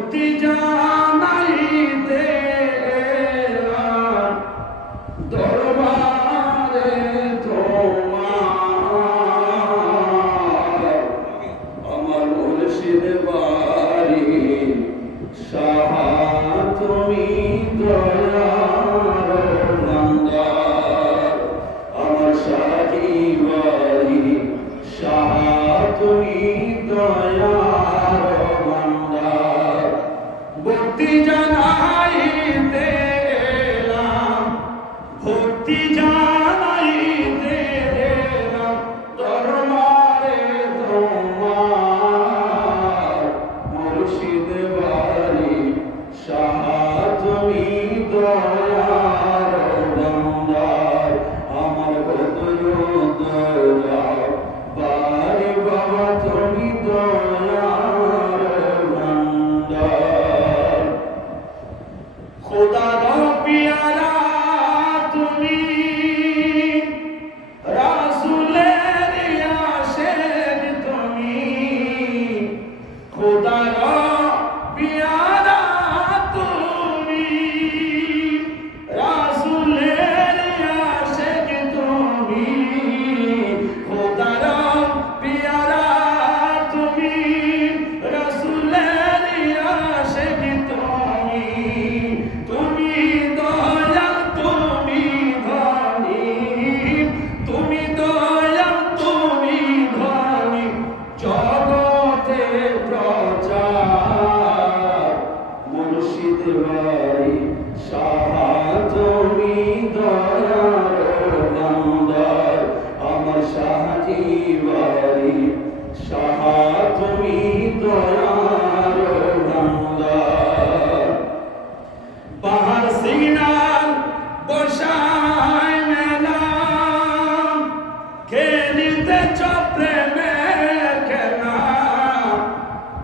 ভক্তি জানাইতে এলাম দরবারে তোমার। আমার মুর্শিদ বাড়ি সাহা তুমি দয়ার বান্দার। আমার শাহী বাড়ি সাহা তুমি দয়ার বান্দার। ভক্তি জানাইতে এলাম, ভক্তি জানাইতে এলাম দরবারে তোমার। মুর্শিদ বাড়ি সাহা তুমি দয়ার বান্দার। আমার বদর দয়া বারে বাবা তুমি দয়ার বান্দার। খোদার পিয়ারা তুমি, রাসূলের আশিক তুমি। খোদার পিয়ারা তুমি, রাসূলের আশিক তুমি। খোদার পিয়ারা তুমি, রাসূলের আশিক তুমি। তুমি দয়াল তুমি ধনী, তুমি দয়াল তুমি ধনী। জগতে প্রচার মুর্শিদ বাড়ি সাহা তুমি দয়ার বান্দার। আমার শাহী বাড়ি সাহা তুমি দয়ার বান্দার। বাহার সিগনাল বসায় মেলা, খেলিতে প্রেমের খেলা।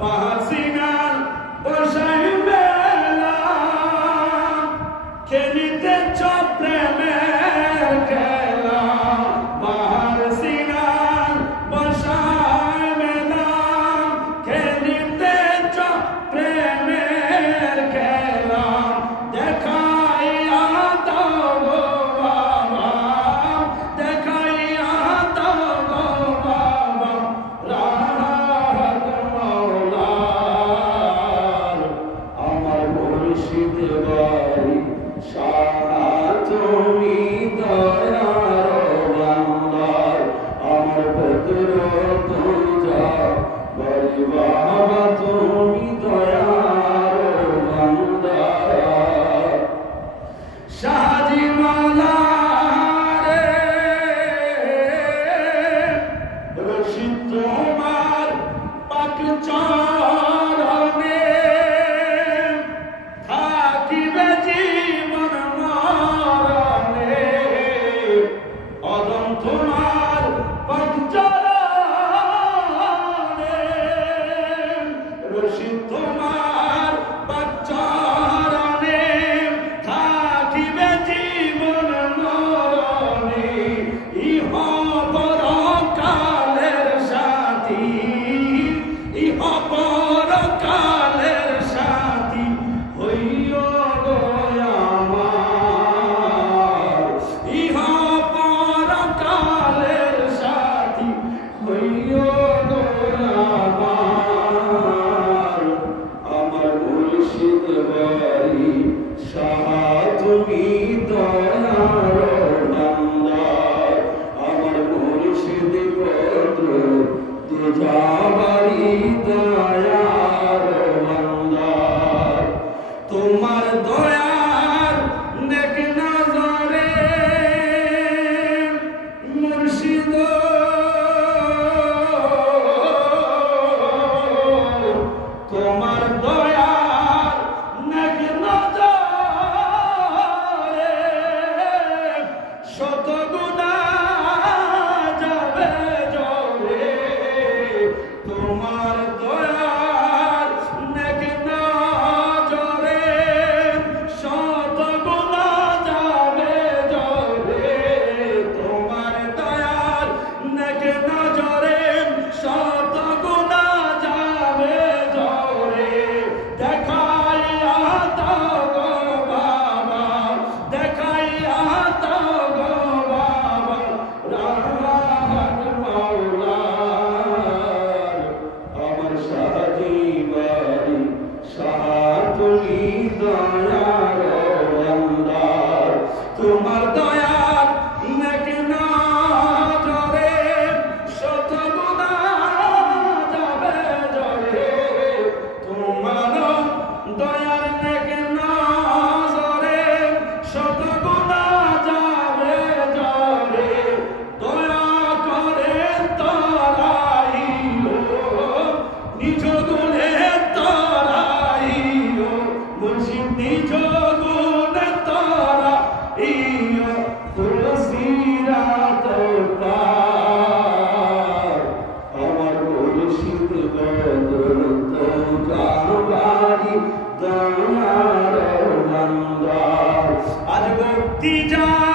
বাহার সিগনাল বসায় মেলা, খেলিতে প্রেমের খেলা। বাহার সিগনাল বসায় মেলা, খেলিতে প্রেমের খেলা। দেখাইয়া দাও গো বাবা, দেখাইয়া দাও গো বাবা রাহাত মাওলার। আমার মুর্শিদ বাড়ি সাহা তুমি দয়ার বান্দার। আমার বদর দয়া বাড়ি বাবা তুমি দয়ার বান্দার। শাহজি মালা রে রশিদ তোমার পাক চরণে, থাকিবে জীবন মরণে। অদম তোমার পাক চরণে, রশিদ তোমার পাক চরণে। থাকিবে জীবন মরণে। ইহ পরকালের সাথী, ইহ পরকালের সাথী হইও গো আমার। ইহ পরকালের সাথী হইও গো আমার। আমার মুর্শিদ বাড়ি সাহা তুমি দয়ার বান্দার। আমার মুর্শিদ বদর তুজা বাড়ি দয়ার বান্দার। তোমার দয়ার নেক নজরে মুর্শিদ, তোমার দয়ার নেক নজরে শত গুনাহ যাবে জলে। তোমার দয়ার নেক নজরে শত গুনাহ যাবে জলে। তোমার দয়ার নেক নজরে শত গুনাহ যাবে জলে। দয়ার বান্দার তোমার দয়ার নেক নজরে শত গুনাহ যাবে জরে তোমার দয়ার নেক নজরে শত গুনাহ যাবে জরে দয়া করে তরাইও নিজ গুণে তরাইও বলছি নিজ গুণে তরাইও তুলসিরাত পার আমার মুর্শিদ বদর তো জাবারি দয়ার বান্দা আজ ভক্তি যা